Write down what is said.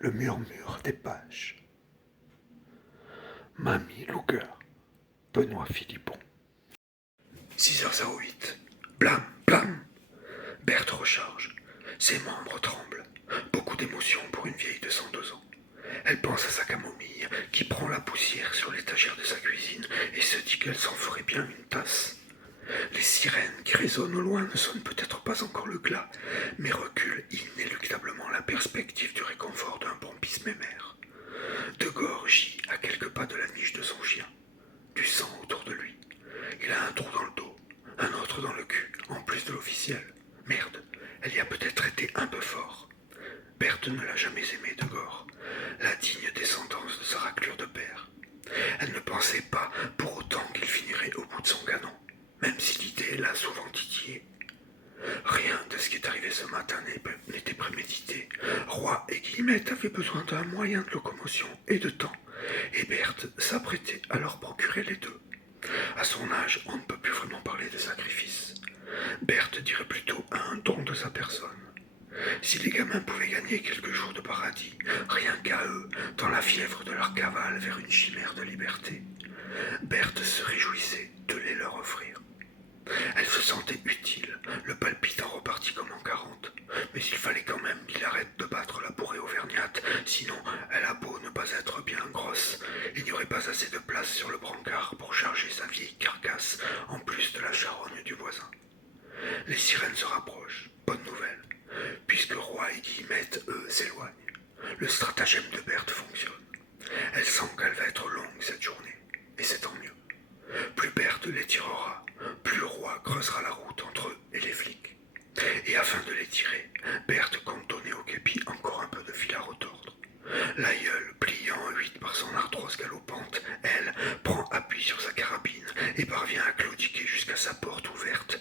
le murmure des pages. Mamie Luger, Benoît Philippon. 6h08. Blam, blam. Berthe recharge. Ses membres tremblent. Beaucoup d'émotions pour une vieille de 102 ans. Elle pense à sa camomille qui prend la poussière sur l'étagère de sa cuisine et se dit qu'elle s'en ferait bien une tasse. Les sirènes qui résonnent au loin ne sonnent peut-être pas encore le glas, mais reculent inéluctablement la perspective du réconfort d'un bon pismémère. Degord gît à quelques pas de la niche de son chien. Du sang autour de lui. Il a un trou dans le dos, un autre dans le cul, en plus de l'officiel. Merde, elle y a peut-être été un peu fort. Berthe ne l'a jamais aimé, Degord, la digne descendance de sa raclure de père. Elle ne pensait pas pour autant qu'il finirait au bout de son canon, même si l'idée l'a souvent titillée. Rien de ce qui est arrivé ce matin n'était prémédité. Roy et Guillemette avaient besoin d'un moyen de locomotion et de temps, et Berthe s'apprêtait à leur procurer les deux. À son âge, on ne peut plus vraiment parler de sacrifice. Berthe dirait plutôt un don de sa personne. Si les gamins pouvaient gagner quelques jours de paradis, rien qu'à eux, dans la fièvre de leur cavale vers une chimère de liberté, Berthe se réjouissait de les leur offrir. Elle se sentait utile, le palpitant repartit comme en 40. Mais il fallait quand même qu'il arrête de battre la bourrée auvergnate, sinon elle a beau ne pas être bien grosse, il n'y aurait pas assez de place sur le brancard pour charger sa vieille carcasse, en plus de la charogne du voisin. Les sirènes se rapprochent, bonne nouvelle, puisque Roy et Guillemette, eux, s'éloignent. Le stratagème de Berthe fonctionne. Elle sent qu'elle va être longue cette journée, et c'est tant mieux. Plus Berthe les tirera, plus Roy creusera la route entre eux et les flics. Et afin de les tirer, Berthe compte donner au képi encore un peu de fil à retordre. L'aïeule, pliant en 8 par son arthrose galopante, elle prend appui sur sa carabine et parvient à claudiquer jusqu'à sa porte ouverte